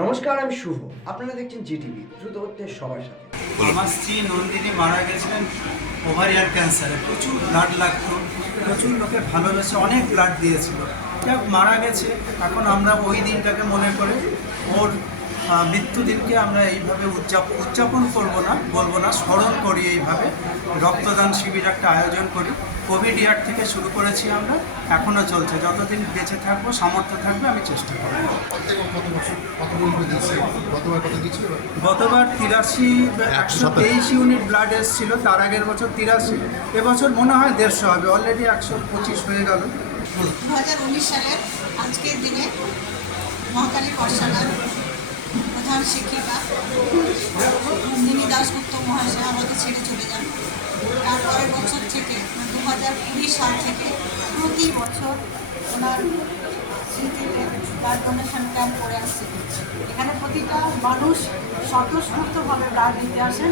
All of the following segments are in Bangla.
নমস্কার, আমি শুভ। আপনারা দেখছেন জিটিভি, দ্রুত হচ্ছে সবার সাথে। আমার স্ত্রী নন্দিনী মারা গেছিলেন ওভারিয়ার ক্যান্সারে। প্রচুর ব্লাড লাগতো, প্রচুর লোকে ভালোবেসে অনেক ব্লাড দিয়েছিল। যাক, মারা গেছে। এখন আমরা ওই দিনটাকে মনে করে ওর মৃত্যুদিনকে আমরা এইভাবে উদযাপন উদযাপন করব না বলব না স্মরণ করি এইভাবে। রক্তদান শিবির একটা আয়োজন করি। কোভিড ইয়ার থেকে শুরু করেছি আমরা এখনও চলছে। যতদিন বেঁচে থাকব সামর্থ্য থাকবে আমি চেষ্টা করব। প্রত্যেক কত বছর কত বছর দিচ্ছে? গতবার তিরাশি একশো তেইশ ইউনিট ব্লাড এসেছিল তার আগের বছর তিরাশি। এবছর মনে হয় দেড়শো হবে অলরেডি একশো পঁচিশ হয়ে গেল। দু হাজার উনিশ সালের আজকের দিনে মহাকালী পাঠশালার প্রধান শিক্ষিকা নন্দিনী দাশগুপ্ত মহাশয় আমাদের ছেড়ে চলে যান। তারপরের বছর থেকে দু হাজার কুড়ি সাল থেকে প্রতি বছর ওনার স্মৃতিতে ব্লাড ডোনেশন ক্যাম্প করে আসছে। এখানে প্রতিটা মানুষ স্বতঃস্ফূর্তভাবে ব্লাড দিতে আসেন।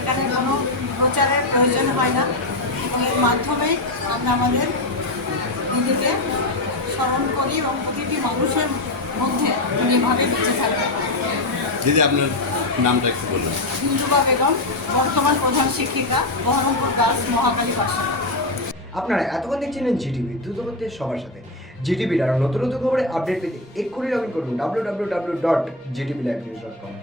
এখানে কোনো প্রচারের প্রয়োজন হয় না। এবং এর মাধ্যমেই আমরা আমাদের দিদিকে স্মরণ করি এবং প্রতিটি মানুষের মধ্যে এভাবে বেঁচে থাকবে দিদি আপনার নামটা একটু বলবেন বিন্দুবা বেগম বর্তমান প্রধান শিক্ষিকা বহরমপুর দাস মহাকালী পাশা। আপনারা এতক্ষণ দেখছিলেন জিটিভি দ্রুত সবার সাথে। জিটিভির আরও নতুন নতুন খবরে আপডেট পেতে এক্ষুনি লগ ইন করুন W W W dot GTV live news dot com